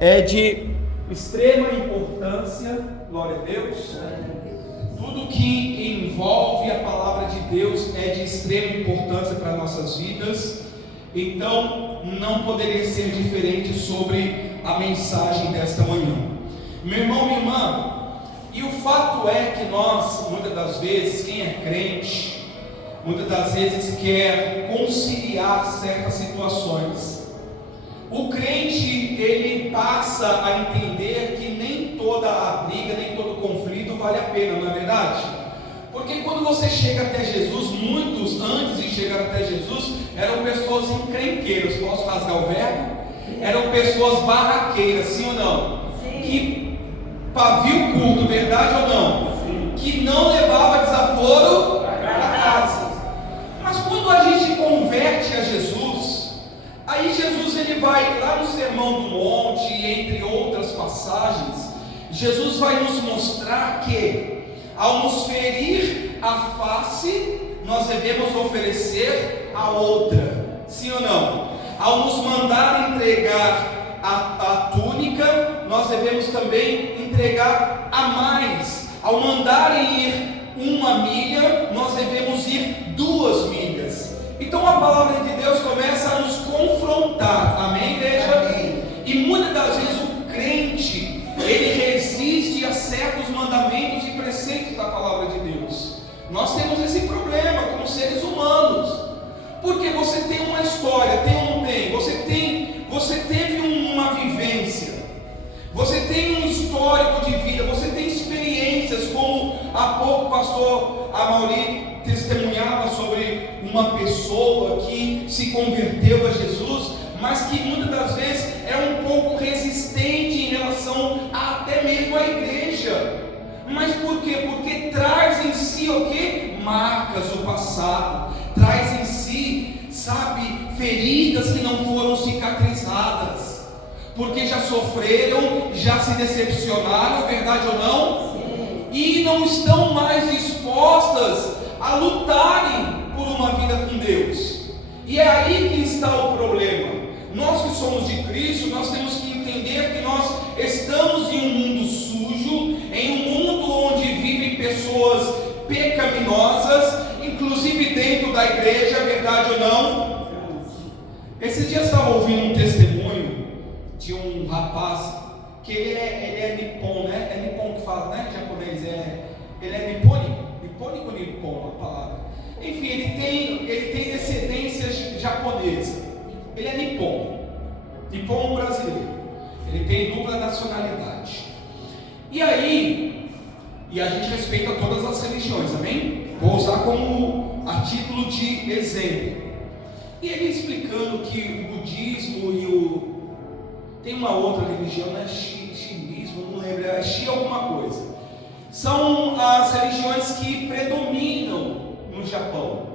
é de extrema importância, glória a Deus. Tudo que envolve a palavra de Deus é de extrema importância para nossas vidas. Então, não poderia ser diferente sobre a mensagem desta manhã. Meu irmão, minha irmã, e o fato é que nós, muitas das vezes, quem é crente, muitas das vezes quer conciliar certas situações. O crente, ele passa a entender que nem toda a briga, nem todo conflito vale a pena, não é verdade? Porque quando você chega até Jesus, muitos antes de chegar até Jesus eram pessoas encrenqueiras. Posso rasgar o verbo? Eram pessoas barraqueiras, sim ou não? Sim. Que pavio curto, verdade ou não? Sim. Que não levava desaforo para casa. Mas quando a gente converte a Jesus, aí Jesus ele vai lá no Sermão do Monte, entre outras passagens, Jesus vai nos mostrar que ao nos ferir a face, nós devemos oferecer a outra, sim ou não? Ao nos mandar entregar a túnica, nós devemos também entregar a mais. Ao mandarem ir 1 milha, nós devemos ir 2 milhas. Então a palavra de Deus começa a nos confrontar, amém, igreja? Amém. E muitas das vezes o crente, ele resiste a certos mandamentos e preceitos da palavra de Deus. Nós temos esse problema como seres humanos, porque você tem uma história, tem ou não tem? Você teve uma vivência, você tem um histórico de vida, você tem experiências, como há pouco o pastor Amauri testemunhava sobre uma pessoa que se converteu a Jesus, mas que muitas das vezes é um pouco resistente em relação até mesmo à igreja. Mas por quê? Porque traz em si o quê? Marcas do passado, traz em si, sabe, feridas que não foram cicatrizadas, porque já sofreram, já se decepcionaram, verdade ou não? Sim. E não estão mais dispostas a lutarem por uma vida com Deus. E é aí que está o problema. Nós que somos de Cristo, nós temos que entender que nós estamos em um mundo sujo, em um mundo onde vivem pessoas pecaminosas, inclusive dentro da igreja, verdade ou não? Esses dias eu estava ouvindo um testemunho de um rapaz, que ele é nipon, né? É nipon que fala, né? Japonês, ele é nipônico, nipon, a palavra. Enfim, ele tem descendência japonesa. Ele é nipon brasileiro. Ele tem dupla nacionalidade. E aí, a gente respeita todas as religiões, amém? Vou usar como a título de exemplo. E ele explicando que o budismo tem uma outra religião, né? Shinismo, não lembro, é Shi alguma coisa. São as religiões que predominam no Japão.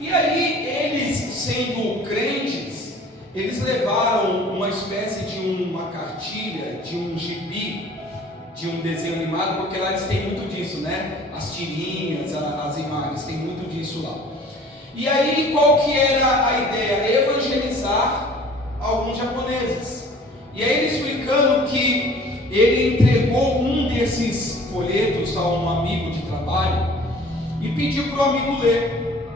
E aí, eles sendo crentes, eles levaram uma espécie de uma cartilha, de um gibi, de um desenho animado, porque lá eles têm muito disso, né? As tirinhas, as imagens, tem muito disso lá. E aí, qual que era a ideia? Evangelizar alguns japoneses. E aí ele explicando que ele entregou um desses folhetos a um amigo de trabalho e pediu para o amigo ler.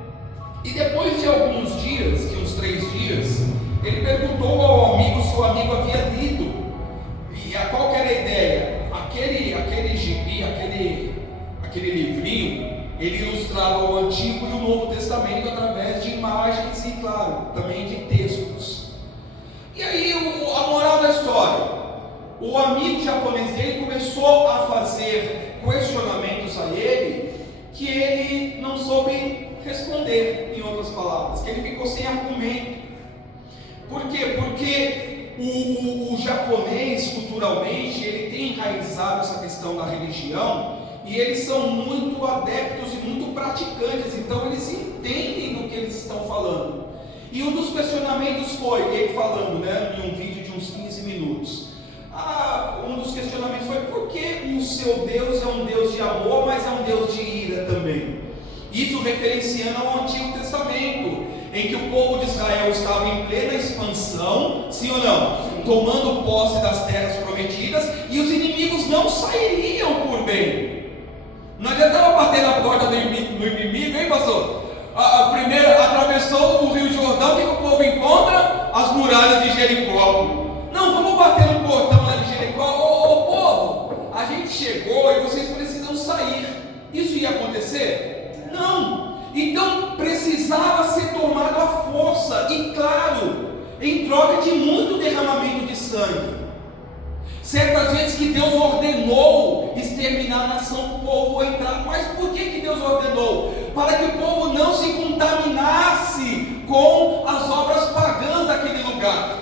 E depois de alguns dias, que uns 3 dias, ele perguntou ao amigo se o amigo havia lido. E qual que era a ideia? Aquele gibi, aquele livrinho, ele ilustrava o Antigo e o Novo Testamento através de imagens e, claro, também de textos. E aí, a moral da história, o amigo japonês dele começou a fazer questionamentos a ele, que ele não soube responder, em outras palavras, que ele ficou sem argumento. Por quê? Porque o japonês, culturalmente, ele tem enraizado essa questão da religião, e eles são muito adeptos e muito praticantes, então eles entendem do que eles estão falando. E um dos questionamentos foi, ele falando, né, em um vídeo de uns 15 minutos, um dos questionamentos foi: por que o seu Deus é um Deus de amor, mas é um Deus de ira também? Isso referenciando ao Antigo Testamento, em que o povo de Israel estava em plena expansão, sim ou não? Sim. tomando posse das terras prometidas, e os inimigos não sairiam por bem. Não adiantava bater na porta do inimigo, hein, pastor? A primeira atravessou o Rio Jordão, o que o povo encontra? As muralhas de Jericó. Não, vamos bater no portão lá de Jericó. Ô povo, a gente chegou e vocês precisam sair. Isso ia acontecer? Não. Então precisava ser tomado à força, e claro, em troca de muito derramamento de sangue. Certas vezes que Deus ordenou exterminar a nação, o povo entrar. Mas por que Deus ordenou? Para que o povo não se contaminasse com as obras pagãs daquele lugar.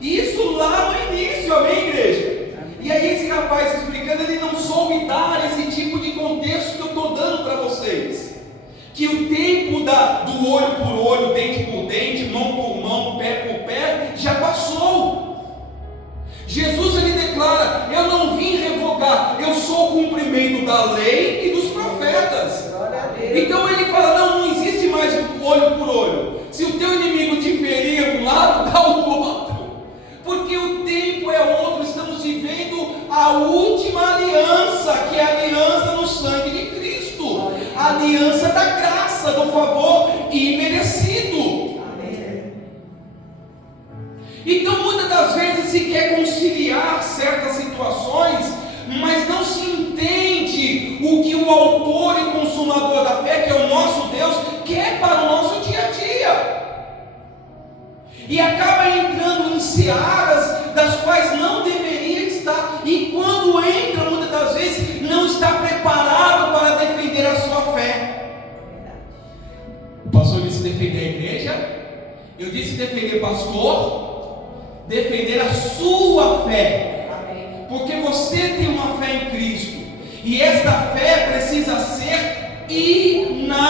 Isso lá no início, amém, igreja? E aí esse rapaz explicando, ele não soube dar esse tipo de contexto que eu estou dando para vocês. Que o tempo do olho por olho, dente por dente, mão por mão, pé por pé, já passou. Jesus ele declara: eu não vim revogar, eu sou o cumprimento da lei e dos profetas. Então ele fala: não existe mais olho por olho. Se o teu inimigo te ferir de um lado, dá o outro. Porque o tempo é outro, estamos vivendo a última aliança, que é a aliança no sangue de Cristo, a aliança da graça, do favor imerecido. Então muitas das vezes se quer conciliar certas situações, mas não se entende o que o autor e consumador da fé, que é o nosso Deus, quer para o nosso dia a dia. E acaba entrando em searas das quais não deveria estar, e quando entra, muitas das vezes, não está preparado para defender a sua fé. O pastor disse defender a igreja, eu disse defender pastor, defender a sua fé. Porque você tem uma fé em Cristo, e esta fé precisa ser inabalável.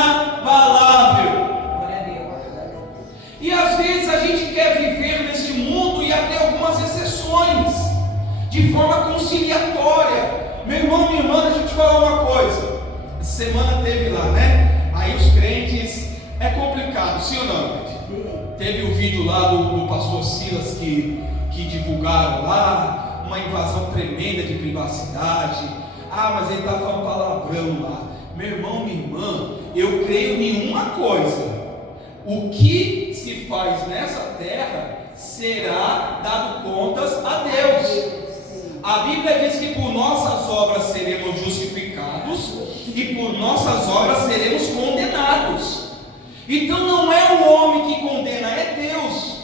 E às vezes a gente quer viver neste mundo e até algumas exceções, de forma conciliatória. Meu irmão, minha irmã, deixa eu te falar uma coisa. Essa semana teve lá, né? Aí os crentes, é complicado, sim ou não, gente? Teve o vídeo lá do pastor Silas que divulgaram lá, uma invasão tremenda de privacidade. Mas ele está falando palavrão lá. Meu irmão, minha irmã, eu creio em uma coisa: o que se faz nessa terra será dado contas a Deus. A Bíblia diz que por nossas obras seremos justificados e por nossas obras seremos condenados. Então não é o homem que condena, é Deus.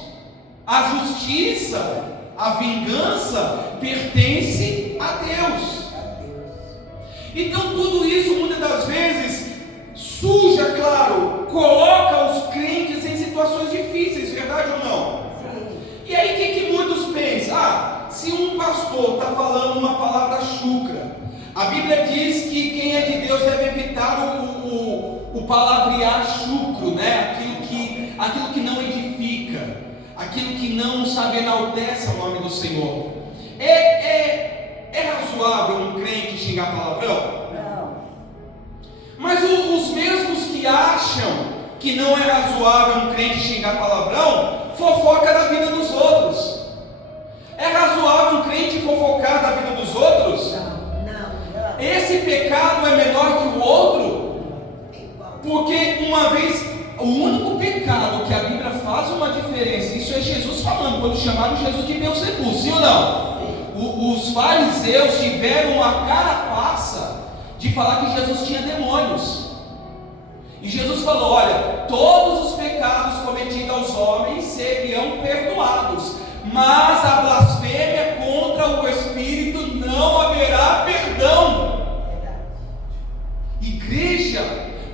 A justiça, a vingança pertence a Deus. Então tudo isso muitas das vezes suja, claro, coloca os crentes em situações difíceis, verdade ou não? Sim. E aí o que muitos pensam? Se um pastor está falando uma palavra chucra, a Bíblia diz que quem é de Deus deve evitar o palavrear chucro, né? Aquilo que não edifica, aquilo que não, sabe, enaltece o nome do Senhor. É razoável um crente xingar palavrão? Não. Mas os mesmos que acham que não é razoável um crente xingar palavrão, fofoca da vida dos outros. É razoável um crente fofocar da vida dos outros? Não. Esse pecado é menor que o outro? Porque uma vez, o único pecado que a Bíblia faz uma diferença, isso é Jesus falando, quando chamaram Jesus de Beelzebul, sim ou não? Os fariseus tiveram a carapaça de falar que Jesus tinha demônios. E Jesus falou: olha, todos os pecados cometidos aos homens seriam perdoados, mas a blasfêmia contra o Espírito não haverá perdão. Igreja,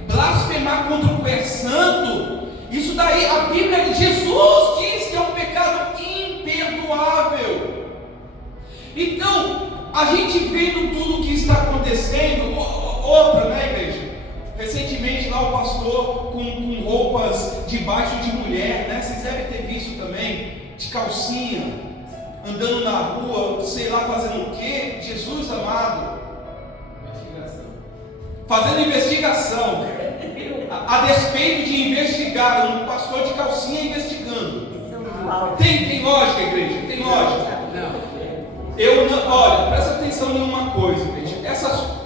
blasfemar contra o que é santo, isso daí, a Bíblia, Jesus diz que é um pecado imperdoável. Então, a gente vendo tudo o que está acontecendo, outra, né, igreja? Recentemente lá o pastor com roupas debaixo de mulher, né? Vocês devem ter visto também, de calcinha, andando na rua, sei lá, fazendo o quê? Jesus amado. Fazendo investigação. A despeito de investigar, um pastor de calcinha investigando. Tem lógica, igreja? Tem lógica. Olha, presta atenção em uma coisa, gente.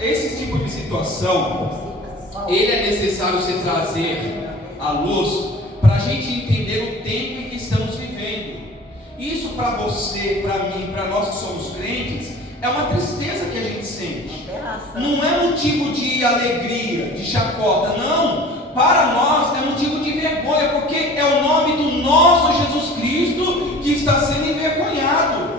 Esse tipo de situação, ele é necessário se trazer à luz para a gente entender o tempo em que estamos vivendo. Isso para você, para mim, para nós que somos crentes, é uma tristeza que a gente sente. Não é motivo de alegria, de chacota, não. Para nós é motivo de vergonha, porque é o nome do nosso Jesus Cristo que está sendo envergonhado.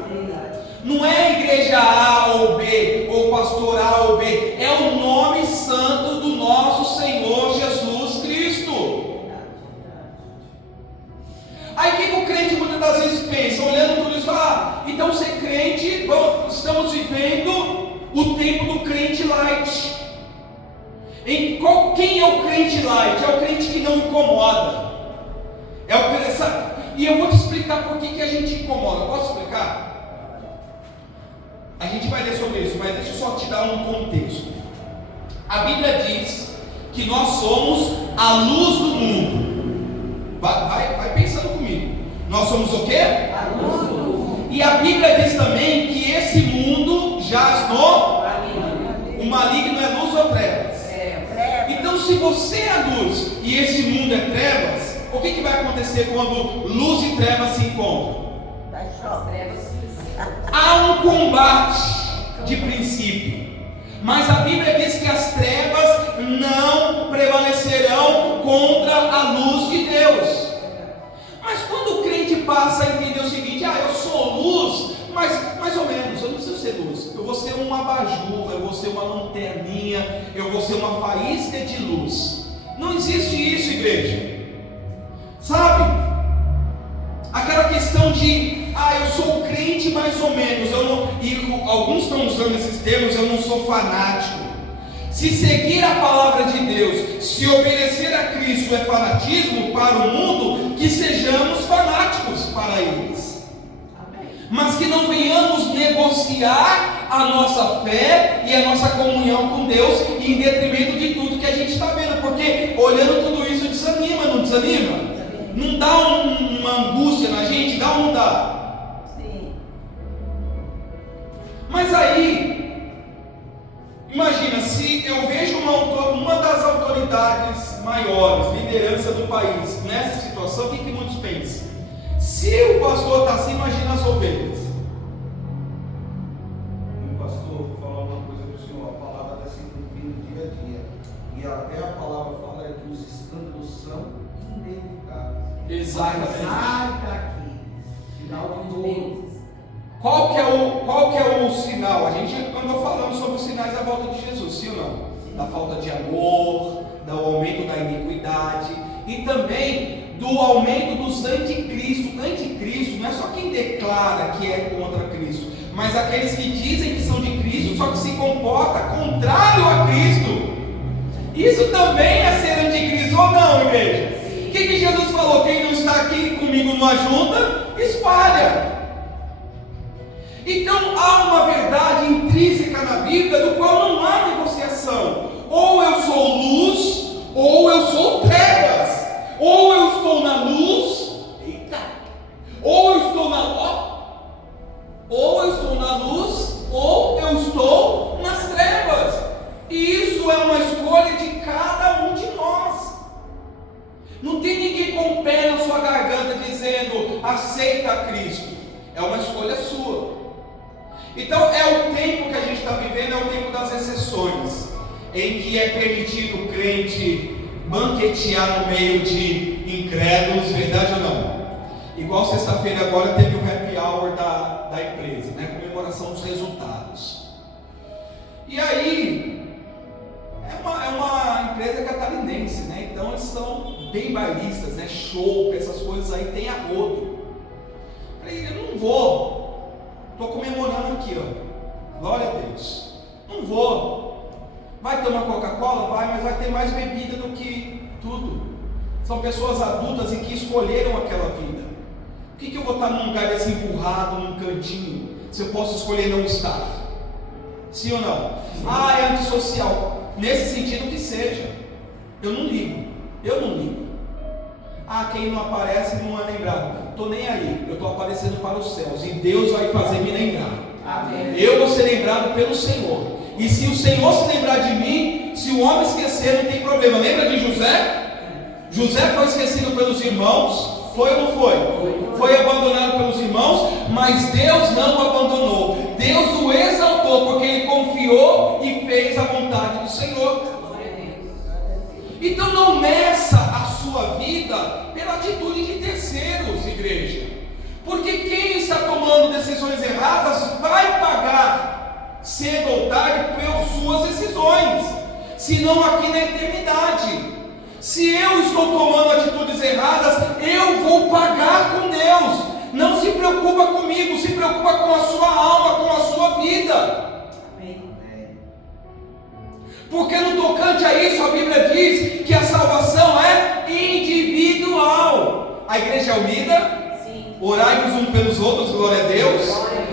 Não é a igreja A ou B, ou pastor A ou B, é o nome santo do nosso Senhor Jesus Cristo. Aí o que o crente muitas das vezes pensa, olhando tudo isso, fala, então ser crente, estamos vivendo o tempo do crente light. Quem é o crente light? É o crente que não incomoda. E eu vou te explicar por que a gente incomoda. Posso explicar? A gente vai ler sobre isso, mas deixa eu só te dar um contexto. A Bíblia diz que nós somos a luz do mundo. Vai pensando comigo. Nós somos o quê? A luz do mundo. E a Bíblia diz também que esse mundo jaz no maligno. O maligno é luz ou trevas? Então, se você é luz e esse mundo é trevas, o que vai acontecer quando luz e trevas se encontram? Há um combate de princípio, mas a Bíblia diz que as trevas não prevalecerão contra a luz de Deus. Mas quando o crente passa a entender o seguinte, eu sou luz, mas mais ou menos, eu não preciso ser luz, eu vou ser um abajur, eu vou ser uma lanterninha, eu vou ser uma faísca de luz. Não existe isso, igreja. Sabe? Aquela questão de, eu sou crente mais ou menos, e alguns estão usando esses termos, eu não sou fanático. Se seguir a palavra de Deus, se obedecer a Cristo é fanatismo para o mundo, que sejamos fanáticos para eles. Mas que não venhamos negociar a nossa fé e a nossa comunhão com Deus em detrimento de tudo que a gente está vendo, porque olhando tudo isso desanima, não desanima? Não dá uma angústia na gente? Dá ou não dá? Sim. Mas aí, imagina, se eu vejo uma das autoridades maiores, liderança do país, nessa situação, o que muitos pensam? Se o pastor está assim, imagina as ovelhas. O pastor, vou falar uma coisa para o senhor, a palavra está se cumprindo dia a dia, e até a palavra fala que os escândalos são inevitáveis. Exatamente. Final de ouro. Qual que é o sinal? A gente andou falando sobre os sinais da volta de Jesus, sim ou não? Sim. Da falta de amor, do aumento da iniquidade e também do aumento dos anticristos. Anticristo não é só quem declara que é contra Cristo, mas aqueles que dizem que são de Cristo, só que se comporta contrário a Cristo. Isso também é ser anticristo ou não, igreja? O que Jesus falou? Quem não está aqui comigo não ajunta, espalha. Então há uma verdade intrínseca na Bíblia do qual não há negociação. Ou eu sou luz, ou eu sou trevas. Ou eu estou na luz, ou eu estou na luz, ou eu estou nas trevas. E isso é uma escolha de cada um de nós. Não tem ninguém com o pé na sua garganta dizendo aceita a Cristo. É uma escolha sua. Então é o tempo que a gente está vivendo, é o tempo das exceções, em que é permitido o crente banquetear no meio de incrédulos, verdade ou não? Igual sexta-feira agora teve o happy hour da empresa, né? Comemoração dos resultados. E aí é uma empresa catarinense, né? Então eles são bem bailistas, né? Show, essas coisas aí tem a rodo. Falei, eu não vou, estou comemorando aqui, ó. Glória a Deus. Não vou. Vai ter uma Coca-Cola? Vai, mas vai ter mais bebida do que tudo. São pessoas adultas e que escolheram aquela vida. Por que eu vou estar num lugar desse empurrado, num cantinho, se eu posso escolher não estar? Sim ou não? Sim. É antissocial. Nesse sentido que seja. Eu não ligo. Quem não aparece não é lembrado. Estou nem aí. Eu estou aparecendo para os céus. E Deus vai fazer me lembrar. abandonado pelo Senhor. E se o Senhor se lembrar de mim, se o homem esquecer, não tem problema. Lembra de José? José foi esquecido pelos irmãos. Foi ou não foi? Foi abandonado pelos irmãos, mas Deus não o abandonou. Deus o exaltou, porque ele confiou e fez a vontade do Senhor. Então não meça a sua vida pela atitude de terceiros, igreja. Porque quem está tomando decisões erradas vai pagar cedo ou tarde por suas decisões, se não aqui na eternidade. Se eu estou tomando atitudes erradas, eu vou pagar com Deus. Não se preocupa comigo, se preocupa com a sua alma, com a sua vida. Porque no tocante a isso, a Bíblia diz que a salvação é individual. A igreja é unida, orai-vos uns pelos outros, glória a Deus,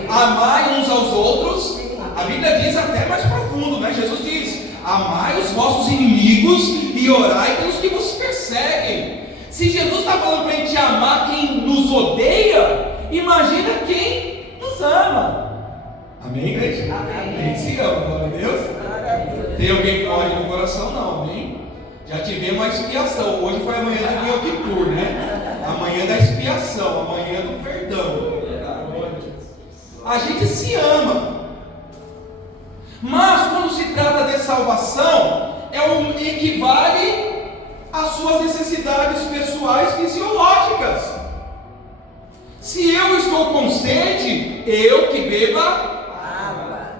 amai uns aos outros. A Bíblia diz até mais profundo, né? Jesus diz: amai os vossos inimigos e orai pelos que vos perseguem. Se Jesus está falando para a gente amar quem nos odeia, imagina quem nos ama. Amém, igreja? Amém. A gente se ama, glória a Deus. Tem alguém que morre no coração? Não, amém? Já tivemos uma expiação. Hoje foi a manhã do Yom Kippur, né? A manhã da expiação, a manhã do perdão. A gente se ama. Mas quando se trata de salvação, equivale às suas necessidades pessoais fisiológicas. Se eu estou com sede, eu que beba água.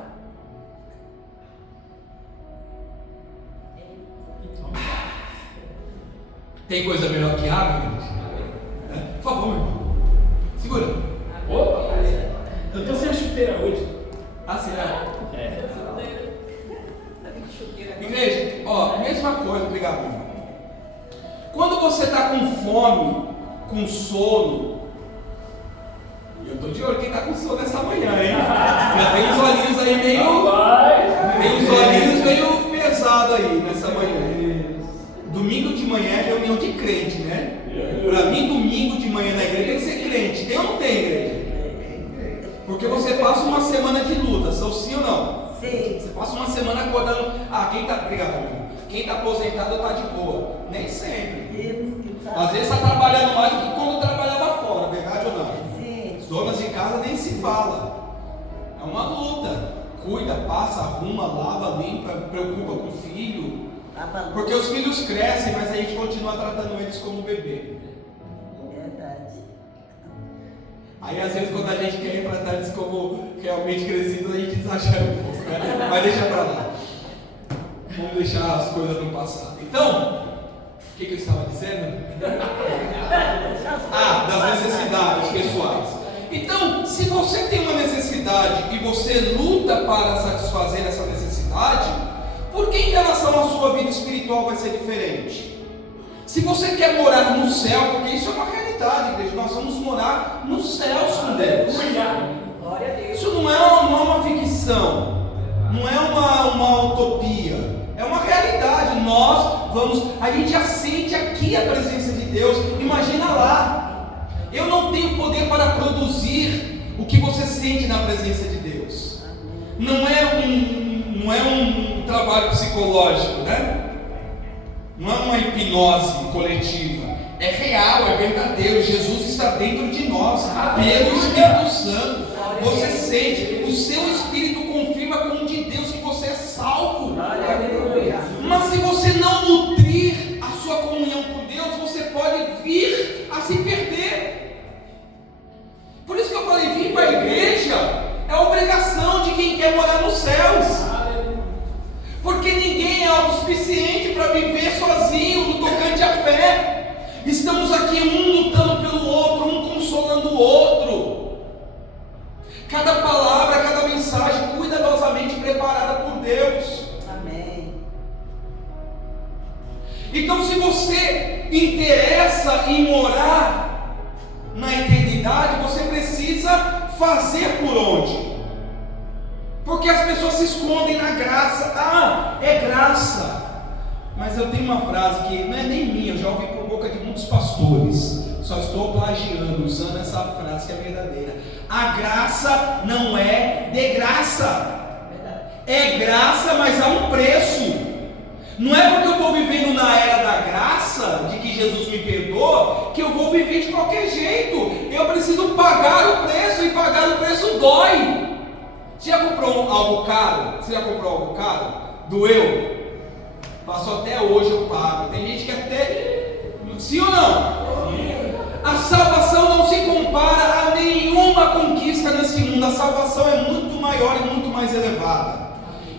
Tem coisa melhor que água, gente? Por favor, meu irmão. Segura. Opa, eu estou sem a chuteira hoje. Ah, será? Igreja, ó, mesma coisa, obrigado, irmão. Quando você está com fome, com sono, e eu estou de olho quem está com sono nessa manhã, hein? Já tem os olhinhos aí meio pesado aí nessa manhã. Domingo de manhã é reunião de crente, né? Para mim, domingo de manhã na igreja tem que ser crente. Tem ou não tem, igreja? Porque você passa uma semana de luta, são sim ou não? Sim. Você passa uma semana acordando. Quem está. Obrigado, amigo. Quem está aposentado está de boa. Nem sempre. Às vezes está trabalhando mais do que quando trabalhava fora, verdade ou não? Sim. As donas de casa nem se fala. É uma luta. Cuida, passa, arruma, lava, limpa, preocupa com o filho. Porque os filhos crescem, mas a gente continua tratando eles como bebê. Verdade. Aí às vezes quando a gente quer tratar eles como realmente crescidos, a gente exagera um pouco, né? Mas deixa pra lá. Vamos deixar as coisas no passado. Então, o que eu estava dizendo? Das necessidades pessoais. Então, se você tem uma necessidade e você luta para satisfazer essa necessidade, por que em relação à sua vida espiritual vai ser diferente? Se você quer morar no céu, porque isso é uma realidade, igreja, nós vamos morar nos céus com Deus. Isso não é uma ficção, não é uma utopia, é uma realidade. A gente já sente aqui a presença de Deus, imagina lá. Eu não tenho poder para produzir o que você sente na presença de Deus. Não é um trabalho psicológico, né? Não é uma hipnose coletiva. É real, é verdadeiro. Jesus está dentro de nós, pelo Espírito Santo. Você sente, o seu Espírito confirma com o de Deus que você é salvo. Mas se você não nutrir a sua comunhão com Deus, você pode vir a se perder. Por isso que eu falei, vir para a igreja é obrigação de quem quer morar nos céus. Porque ninguém é autossuficiente para viver sozinho no tocante à fé. Estamos aqui um lutando pelo outro, um consolando o outro. Cada palavra, cada mensagem cuidadosamente preparada por Deus. Amém. Então, se você interessa em morar na eternidade, você precisa fazer por onde? Porque as pessoas se escondem na graça. É graça. Mas eu tenho uma frase que não é nem minha, eu já ouvi por boca de muitos pastores. Só estou plagiando, usando essa frase que é verdadeira. A graça não é de graça. É graça, mas há um preço. Não é porque eu estou vivendo na era da graça, de que Jesus me perdoa, que eu vou viver de qualquer jeito. Eu preciso pagar o preço, e pagar o preço dói. Você já comprou algo caro? Você já comprou algo caro? Doeu? Passou até hoje eu pago. Tem gente que até... Sim ou não? Sim. A salvação não se compara a nenhuma conquista nesse mundo. A salvação é muito maior e muito mais elevada.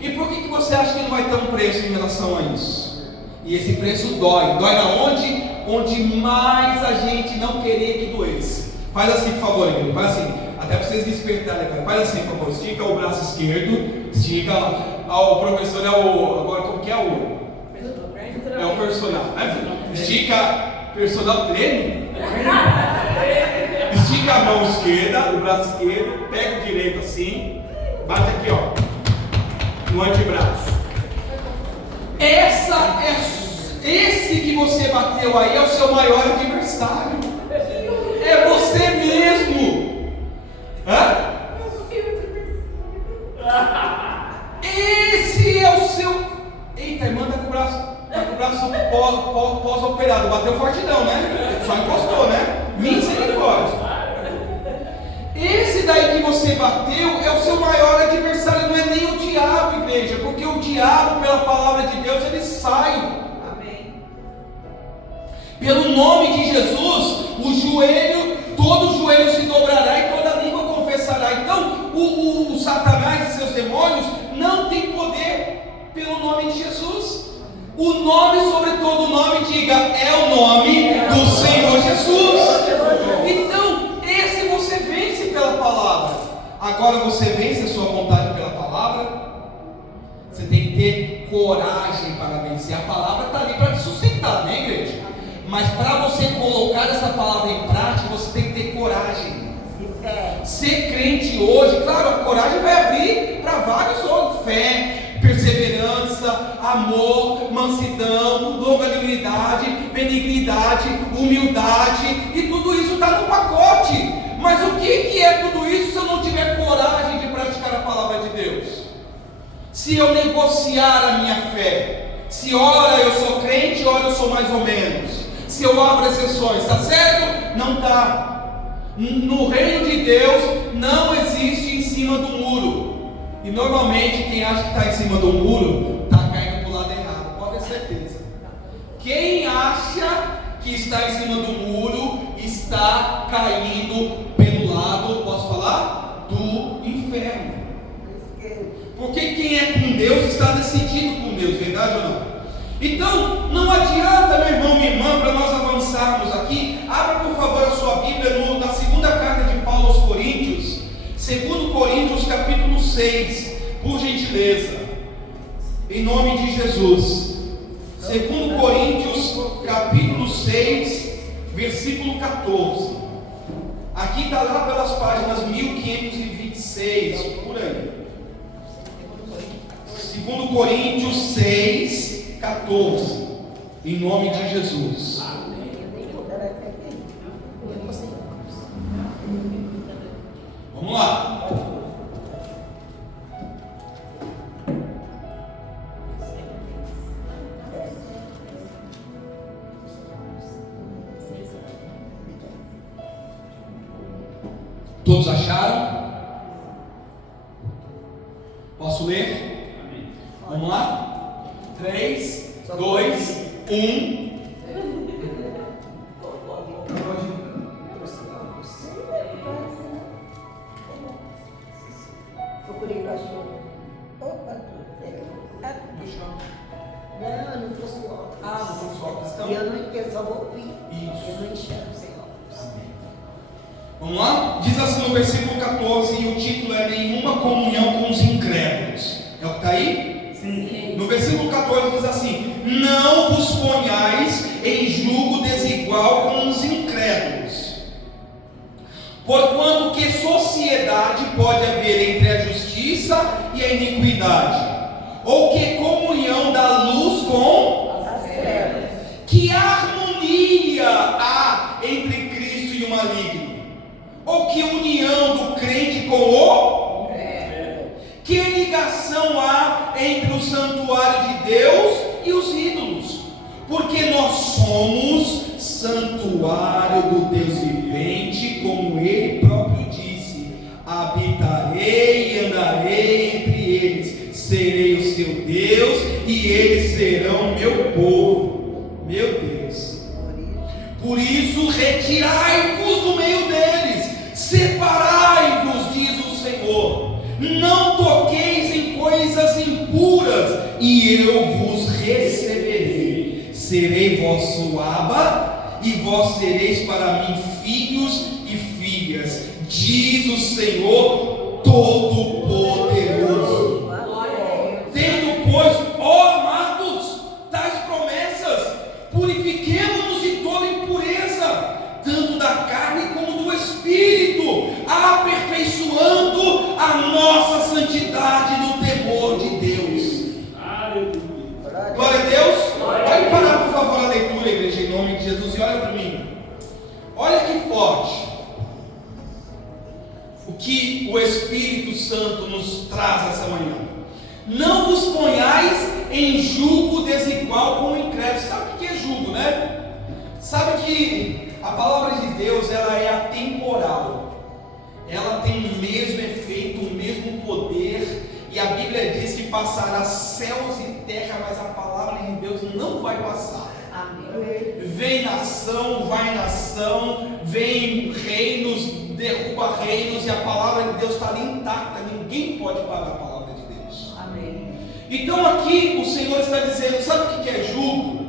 E por que você acha que não vai ter um preço em relação a isso? E esse preço dói. Dói na onde? Onde mais a gente não queria que doesse. Faz assim, por favor, igreja. Faz assim. Até para vocês despertarem. Faz assim, por favor. Estica o braço esquerdo. Estica. O professor é o... Agora, como que é o... É o personal. Né? Estica... Personal treino. Estica a mão esquerda, o braço esquerdo. Pega o direito assim. Bate aqui, ó. No antebraço. Esse que você bateu aí é o seu maior adversário. É você mesmo. Hã? Esse é o seu. Eita, irmã tá com o braço pós-operado. Bateu forte não, né? Só encostou, né? Misericórdia. Esse daí que você bateu é o seu maior adversário, não é nem o diabo, igreja, porque o diabo, pela palavra de Deus, ele sai. Amém. Pelo nome de Jesus, todo joelho se dobrará e toda língua confessará. Então, o Satanás e seus demônios não tem poder pelo nome de Jesus. O nome sobre todo nome, diga, é o nome do Senhor Jesus. Então, esse você vence pela palavra. Agora você vence a sua vontade pela palavra. Você tem que ter coragem para vencer. A palavra está ali para te sustentar, né, igreja? Mas para você colocar essa palavra em prática, você tem que ter coragem. Ser crente hoje, claro, a coragem vai abrir para vários outros: fé, perseverança, amor, mansidão, longanimidade, benignidade, humildade, e tudo isso está no pacote. Mas o que é tudo isso se eu não tiver coragem de praticar a palavra de Deus? Se eu negociar a minha fé, se ora eu sou crente, ora eu sou mais ou menos, se eu abro exceções, está certo? Não está. No reino de Deus não existe em cima do muro. E normalmente quem acha que está em cima do muro está caindo para o lado errado, pode ter certeza. Quem acha que está em cima do muro está caindo pelo lado, posso falar? Do inferno. Porque quem é com Deus está decidido com Deus, verdade ou não? Então, não adianta, meu irmão, minha irmã, para nós avançarmos aqui. Abra por favor a sua Bíblia na segunda carta de Paulo aos Coríntios, 2 Coríntios capítulo 6, por gentileza, em nome de Jesus. 2 Coríntios capítulo 6, versículo 14. Aqui está lá pelas páginas 1526, por aí. 2 Coríntios 6, 14, em nome de Jesus. Vamos lá. Todos acharam? Posso ler? Vamos lá? 3, 2, 1. Procurei cachorro. Opa, não, não trouxe o óculos. Ah, não trouxe o óculos, então? E eu só vou ouvir. Isso. Eu não enxergo sem óculos. Vamos lá? Diz assim no versículo 14, e o título é Nenhuma Comunhão com os Incrédulos. É o que está aí? Sim. No versículo 14 diz assim: não vos ponhais em julgo desigual com os incrédulos, porquanto que sociedade pode haver entre a justiça e a iniquidade? Ou que comunhão da luz com as trevas? Que harmonia há entre Cristo e o maligno? Ou que união do crente com o? Que ligação há entre o santuário de Deus e os ídolos? Porque nós somos santuário do Deus vivente, como Ele próprio disse: habitarei e andarei entre eles, serei o seu Deus e eles serão meu povo. Meu Deus. Por isso retirai-vos do meio deles, separai-vos, diz o Senhor. Não toqueis em coisas impuras, e eu vos receberei. Serei vosso Abba, e vós sereis para mim filhos e filhas, diz o Senhor Todo-Poderoso. Tendo, pois, ó amados, tais promessas, purifiquemo-nos de toda impureza, tanto da carne como do espírito, aperfeiçoando a nossa santidade no temor de Deus. Glória a Deus. Pode parar, por favor, a leitura, igreja, em nome de Jesus, e olha para mim. Olha que forte o que o Espírito Santo nos traz essa manhã. Não vos ponhais em julgo desigual com o incrédulo. Sabe o que é julgo, né? Sabe que a palavra de Deus, ela é atemporal. Ela tem o mesmo efeito, o mesmo poder. E a Bíblia diz que passará céus e terra, mas a palavra de Deus não vai passar. Amém. Vem nação, vai nação, vem reinos, derruba reinos, e a palavra de Deus está ali intacta. Ninguém pode parar a palavra de Deus. Amém. Então aqui o Senhor está dizendo, sabe o que é jugo?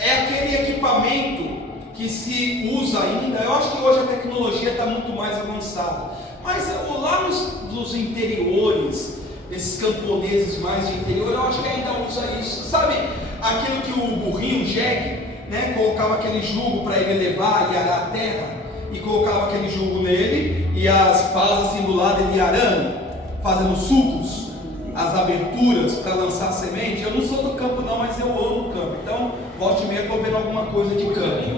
É aquele equipamento que se usa ainda. Eu acho que hoje a tecnologia está muito mais avançada, mas lá nos interiores, esses camponeses mais de interior, eu acho que ainda usa isso. Sabe aquilo que o burrinho, o jegue, né, colocava aquele jugo para ele levar e arar a terra, e colocava aquele jugo nele, e as pás assim do lado ele arando, fazendo sulcos, as aberturas para lançar semente. Eu não sou do campo não, mas eu amo o campo, então volta e meia estou vendo alguma coisa de campo.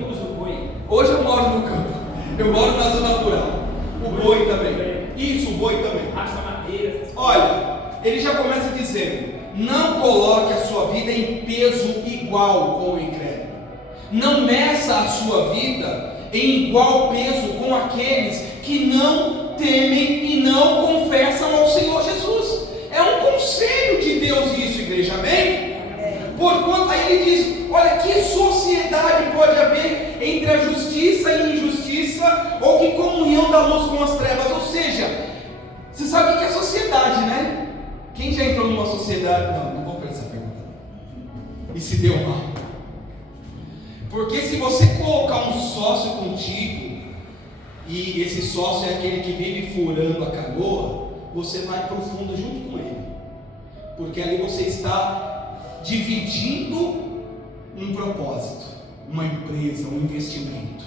Hoje eu moro no campo, eu moro na zona rural. O boi também, isso, o boi também. Olha, ele já começa dizendo: não coloque a sua vida em peso igual com o incrédulo. Não meça a sua vida em igual peso com aqueles que não temem e não confessam ao Senhor Jesus. É um conselho de Deus isso, igreja, amém? Porquanto, aí ele diz: olha, que sociedade pode haver entre a justiça e a injustiça, ou que comunhão da luz com as trevas? Ou seja, você sabe o que é sociedade, né? Quem já entrou numa sociedade? Não vou fazer essa pergunta. E se deu mal? Porque se você colocar um sócio contigo, e esse sócio é aquele que vive furando a canoa, você vai para o fundo junto com ele. Porque ali você está dividindo um propósito, uma empresa, um investimento.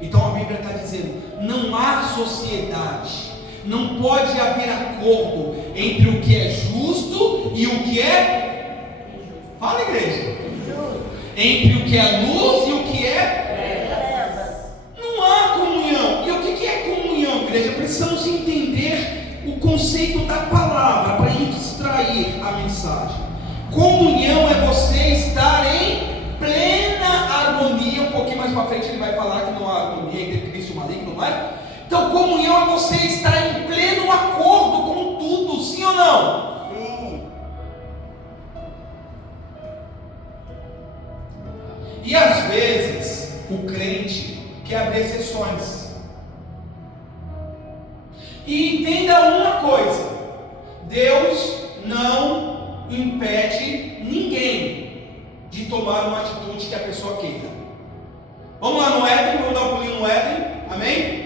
Então a Bíblia está dizendo: não há sociedade, não pode haver acordo entre o que é justo e o que é... Fala, igreja. Entre o que é luz e o que é... Não há comunhão. E o que é comunhão, igreja? Precisamos entender o conceito da palavra para extrair a mensagem. Comunhão é você estar em plena harmonia. Um pouquinho mais para frente ele vai falar que não há harmonia entre Cristo e o maligno, não é? Então comunhão é você estar em pleno acordo com tudo, sim ou não? Sim. E às vezes o crente quer abrir exceções. E entenda uma coisa: Deus não impede ninguém de tomar uma atitude que a pessoa queira. Vamos lá no Éden, vamos dar um pulinho no Éden, amém?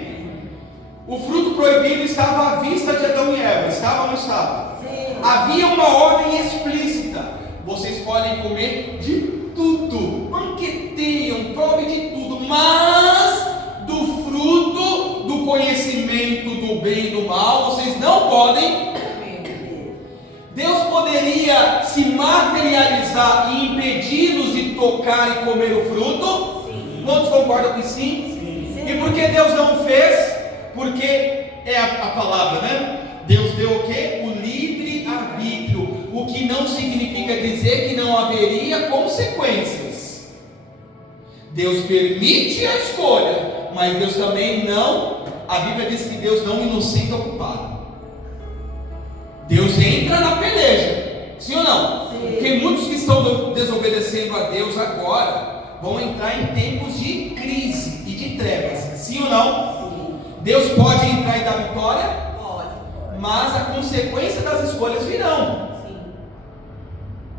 O fruto proibido estava à vista de Adão e Eva, estava ou não estava? Sim. Havia uma ordem explícita: vocês podem comer de tudo, banqueteiam, provem de tudo, mas do fruto do conhecimento do bem e do mal vocês não podem. Deus poderia se materializar e impedi-los de tocar e comer o fruto? Sim. Quantos concordam que sim? Sim. E por que Deus não fez? Porque é a palavra, né? Deus deu o quê? O livre haveria consequências. Deus permite a escolha, mas Deus também não. A Bíblia diz que Deus não inocenta o culpado. Deus entra na peleja, sim ou não? Sim. Porque muitos que estão desobedecendo a Deus agora vão entrar em tempos de crise e de trevas, sim ou não? Sim. Deus pode entrar e dar vitória, Pode. mas a consequência das escolhas virão. Sim.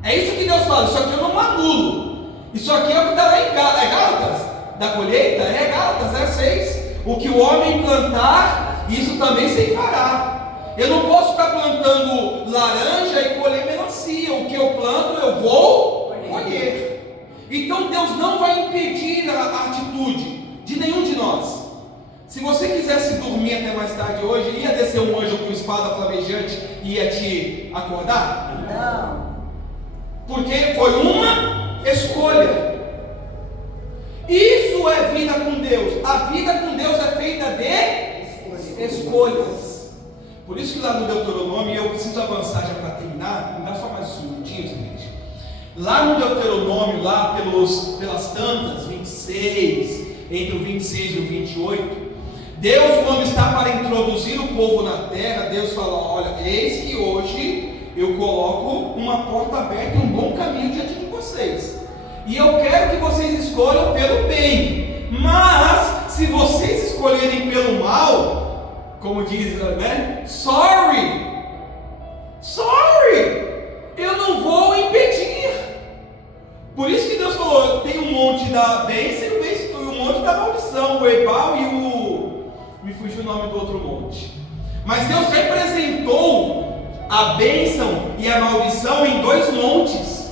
É isso que Deus fala. Isso aqui eu não anulo. Isso aqui é o que está lá em Gálatas, da colheita, Gálatas 6. O que o homem plantar, isso também ceifará. Eu não posso estar plantando laranja e colher melancia. O que eu planto, eu vou colher. Então Deus não vai impedir a atitude de nenhum de nós. Se você quisesse dormir até mais tarde hoje, ia descer um anjo com espada flamejante e ia te acordar? Não. Porque foi uma escolha. Isso é vida com Deus. A vida com Deus é feita de escolhas. Por isso que lá no Deuteronômio, eu preciso avançar já para terminar, me dá só mais uns minutinhos, gente. Lá no Deuteronômio, lá pelas tantas, 26, entre o 26 e o 28, Deus, quando está para introduzir o povo na terra, Deus fala: olha, eis que hoje eu coloco uma porta aberta e um bom caminho diante de vocês. E eu quero que vocês escolham pelo bem. Mas, se vocês escolherem pelo mal, como diz, né? Sorry, eu não vou impedir. Por isso que Deus falou: tem um monte da bênção e um monte da maldição, o Ebal e me fugiu o nome do outro monte. Mas Deus representou a bênção e a maldição em 2 montes.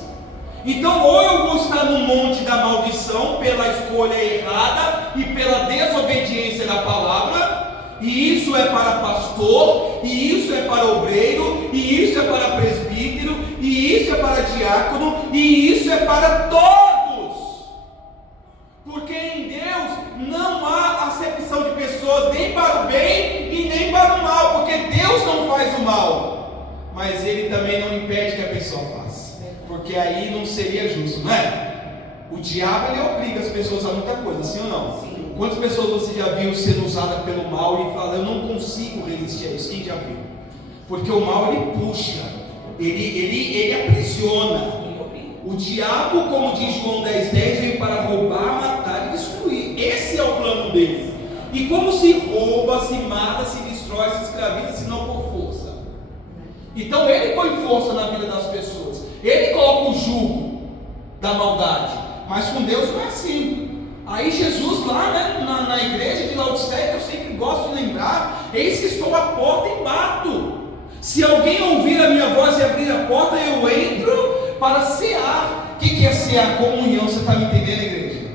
Então, ou eu vou estar no monte da maldição pela escolha errada e pela desobediência da palavra, e isso é para pastor, e isso é para obreiro, e isso é para presbítero, e isso é para diácono, e isso é para todos. Porque em Deus não há acepção de pessoas nem para o bem e nem para o mal, porque Deus não faz o mal, mas Ele também não impede que a pessoa faça, porque aí não seria justo, não é? O diabo, ele obriga as pessoas a muita coisa, sim ou não? Sim. Quantas pessoas você já viu sendo usada pelo mal e fala: eu não consigo resistir a isso? Quem já viu? Porque o mal, ele puxa, ele aprisiona. O diabo, como diz João 10:10, veio para roubar, matar e destruir. Esse é o plano dele. E como se rouba, se mata, se destrói, se escraviza, se não por força. Então ele põe força na vida das pessoas. Ele coloca o jugo da maldade. Mas com Deus não é assim. Aí Jesus lá, né, na igreja de Laodiceia, que eu sempre gosto de lembrar: eis que estou à porta e bato. Se alguém ouvir a minha voz e abrir a porta, eu entro para cear. O que é cear? Comunhão. Você está me entendendo, igreja?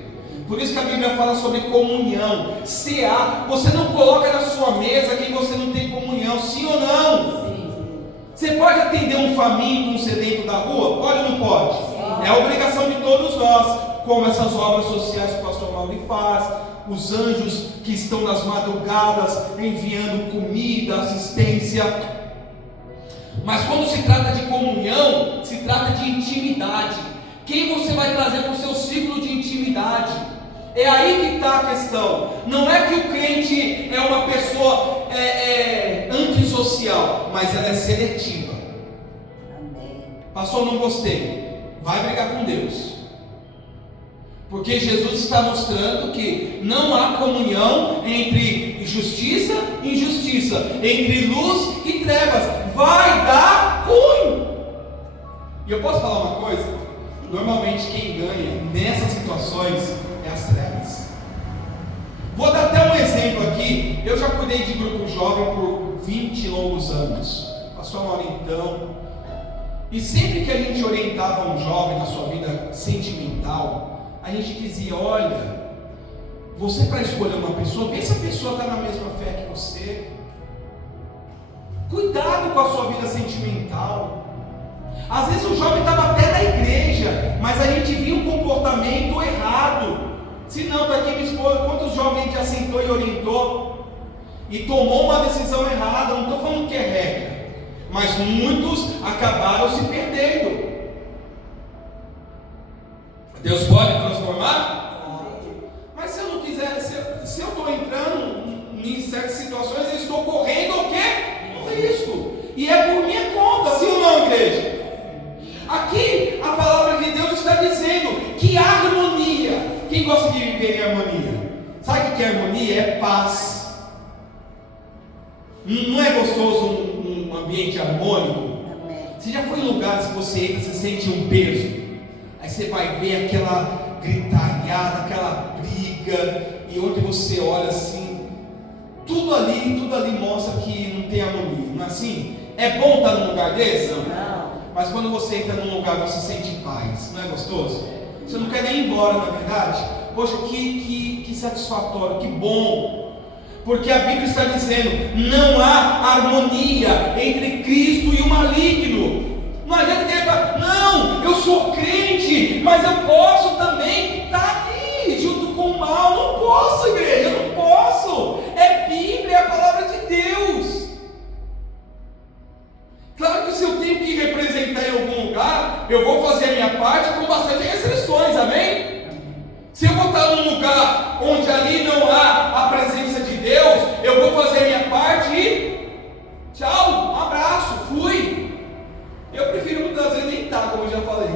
Por isso que a Bíblia fala sobre comunhão. Cear. Você não coloca na sua mesa quem você não tem comunhão, sim ou não? Sim. Você pode atender um faminto, um sedento da rua? Pode ou não pode? Sim. É a obrigação de todos nós. Como essas obras sociais que o pastor Mauri faz, os anjos que estão nas madrugadas enviando comida, assistência. Mas quando se trata de comunhão, se trata de intimidade. Quem você vai trazer para o seu ciclo de intimidade? É aí que está a questão. Não é que o crente é uma pessoa antissocial, mas ela é seletiva. Amém. Pastor, não gostei. Vai brigar com Deus. Porque Jesus está mostrando que não há comunhão entre justiça e injustiça, entre luz e trevas. Vai dar ruim. E eu posso falar uma coisa? Normalmente quem ganha nessas situações é as trevas. Vou dar até um exemplo aqui. Eu já cuidei de grupo jovem por 20 longos anos. Pastor Maurintão. E sempre que a gente orientava um jovem na sua vida sentimental, a gente dizia: olha, você, para escolher uma pessoa, vê se a pessoa está na mesma fé que você. Cuidado com a sua vida sentimental. Às vezes o jovem estava até na igreja, mas a gente via um comportamento errado. Se não, está aqui minha esposa, quantos jovens a gente já sentou e orientou e tomou uma decisão errada? Não estou falando que é regra, mas muitos acabaram se perdendo. Deus pode transformar? Mas se eu não quiser, se eu estou entrando em certas situações, eu estou correndo o quê? O risco. E é por minha conta, sim ou não, igreja? Aqui a palavra de Deus está dizendo que há harmonia. Quem gosta de viver em harmonia? Sabe o que é harmonia? É paz. Não é gostoso um ambiente harmônico? Você já foi em lugares que você entra, você sente um peso? Aí você vai ver aquela gritalhada, aquela briga, e onde você olha assim, tudo ali mostra que não tem harmonia, não é assim? É bom estar num lugar desse? Não. Mas quando você entra num lugar, você sente paz, não é gostoso? Você não quer nem ir embora, na verdade? Poxa, que satisfatório, que bom! Porque a Bíblia está dizendo, não há harmonia entre Cristo e o maligno. Não adianta querer falar, não, eu sou crente, mas eu posso também estar aqui, junto com o mal. Não posso, igreja, eu não posso. É Bíblia, é a palavra de Deus. Claro que se eu tenho que representar em algum lugar, eu vou fazer a minha parte com bastante restrições, amém? Se eu vou estar num lugar onde ali não há a presença de Deus, eu vou fazer a minha parte e tchau, um abraço, fui. Eu prefiro muitas vezes nem estar, como eu já falei,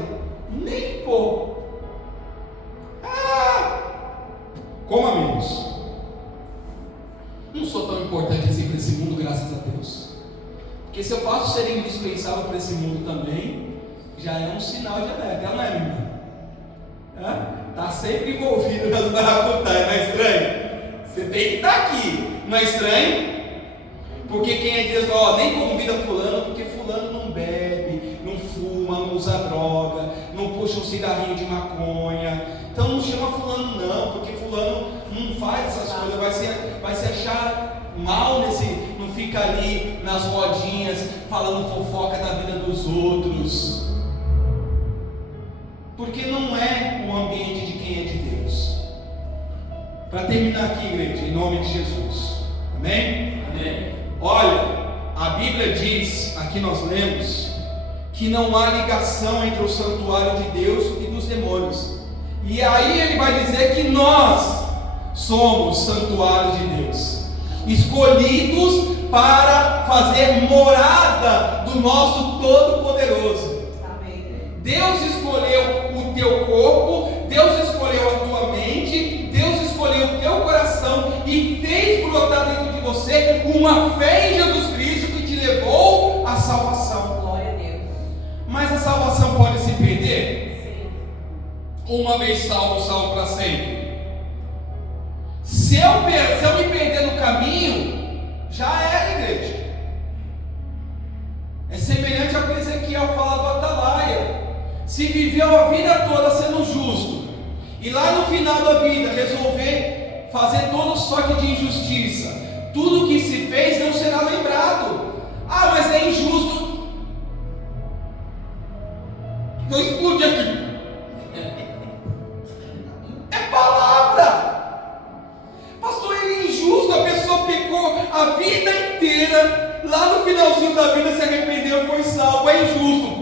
nem pôr. Coma menos. Não sou tão importante assim para esse mundo, graças a Deus. Porque se eu passo a ser indispensável para esse mundo também, já é um sinal de alerta, não é, minha irmã? Está sempre envolvido nas maracutaias, não é estranho? Você tem que estar aqui, não é estranho? Porque quem é de Deus fala, nem convida fulano, porque fulano não bebe, não fuma, não usa droga, não puxa um cigarrinho de maconha. Então não chama fulano não, porque fulano não faz essas coisas, vai se achar mal não fica ali nas rodinhas falando fofoca da vida dos outros. Porque não é o ambiente de quem é de Deus. Para terminar aqui, igreja, em nome de Jesus, amém? Amém. Olha, a Bíblia diz, aqui nós lemos, que não há ligação entre o santuário de Deus e dos demônios. E aí ele vai dizer que nós somos santuário de Deus, escolhidos para fazer morada do nosso Todo-Poderoso. Deus escolheu o teu corpo, Deus escolheu a tua mente, Deus escolheu o teu coração e fez brotar dentro de você uma fé em Jesus Cristo que te levou à salvação. Glória a Deus. Mas a salvação pode se perder? Sim. Uma vez salvo, salvo para sempre. Se eu me perder no caminho, já era, igreja. É semelhante ao que Ezequiel fala do Atalaia. Se viveu a vida toda sendo justo, e lá no final da vida resolver fazer todo sorte de injustiça, tudo que se fez não será lembrado. Mas é injusto. Não explode aqui. É palavra. Pastor, é injusto, a pessoa pecou a vida inteira, lá no finalzinho da vida se arrependeu e foi salvo. É injusto.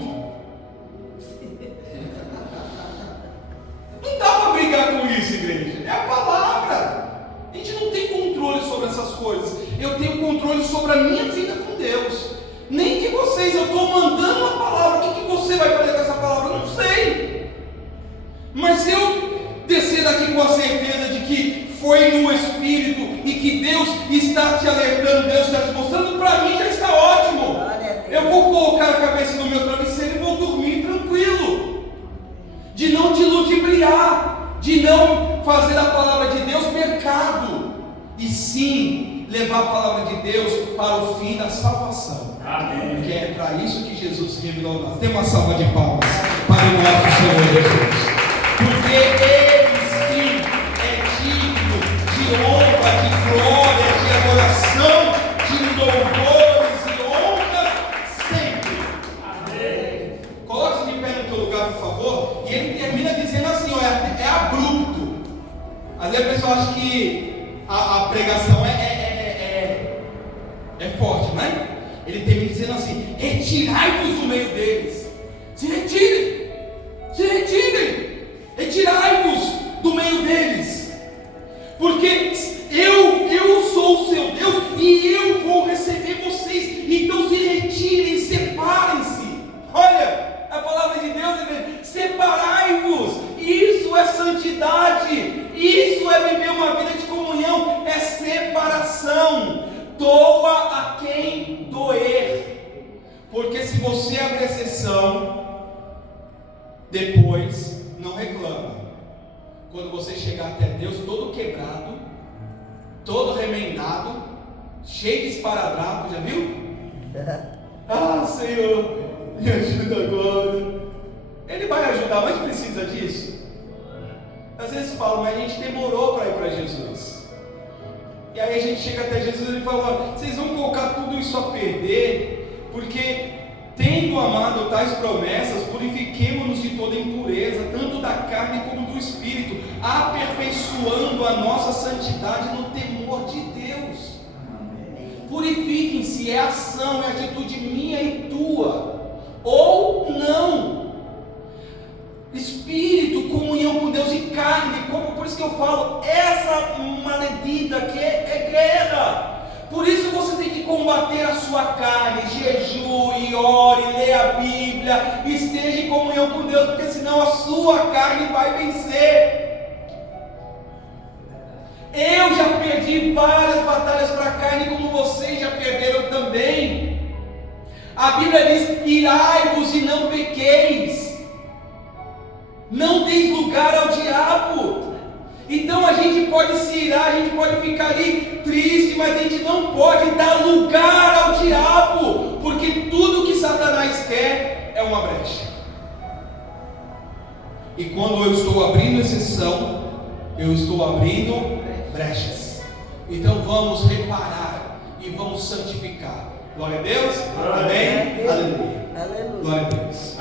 Não dá para brigar com isso, igreja. É a palavra. A gente não tem controle sobre essas coisas. Eu tenho controle sobre a minha vida com Deus. Nem que vocês, eu estou mandando uma palavra. O que você vai fazer com essa palavra? Eu não sei. Mas se eu descer daqui com a certeza de que foi no Espírito e que Deus está te alertando, Deus está te mostrando, para mim já está ótimo. Eu vou colocar a cabeça no meu travesseiro e vou dormir tranquilo. De não te ludibriar, de não fazer a palavra de Deus mercado, e sim levar a palavra de Deus para o fim da salvação. Amém. Porque é para isso que Jesus revelou a nós. Dê uma salva de palmas para o nosso Senhor Jesus. Porque Ele sim é digno de honra, de glória, de adoração, de louvores e honra sempre. Amém. Coloque-se de pé no teu lugar, por favor. E ele termina dizendo assim, ó, é abrupto. Às vezes a pessoa acha que a pregação é forte, né? Ele termina dizendo assim: retirai-vos do meio deles. Se retirem. Se retirem. retirai-vos do meio deles, porque eu sou o seu Deus e eu vou receber vocês. Então se retirem, separem-se. Olha, a palavra de Deus é: separai-vos. Isso é santidade, isso é viver uma vida de comunhão, é separação. Doa a quem doer, porque se você abrir exceção, depois não reclama. Quando você chegar até Deus todo quebrado, todo remendado, cheio de esparadrapo, já viu? Ah, Senhor, me ajuda agora. Ele vai ajudar, mas precisa disso. Às vezes falam, mas a gente demorou para ir para Jesus. E aí a gente chega até Jesus e ele fala: vocês vão colocar tudo isso a perder, porque tendo amado tais promessas, purifiquemo-nos de toda impureza, tanto da carne como do espírito, aperfeiçoando a nossa santidade no temor de Deus. Purifiquem-se, é ação, é atitude minha e tua, ou não. Espírito, comunhão com Deus, e carne, por isso que eu falo, essa maledita aqui é guerra. Por isso você tem que combater a sua carne, jejue, ore, leia a Bíblia, esteja em comunhão com Deus, porque senão a sua carne vai vencer. Eu já perdi várias batalhas para a carne, como vocês já perderam também. A Bíblia diz: irai-vos e não pequeis. Não deis lugar ao diabo. Então a gente pode se irar, a gente pode ficar ali triste, mas a gente não pode dar lugar ao diabo, porque tudo que Satanás quer é uma brecha. E quando eu estou abrindo exceção, eu estou abrindo brechas. Então vamos reparar e vamos santificar. Glória a Deus. Amém. Aleluia. Glória a Deus.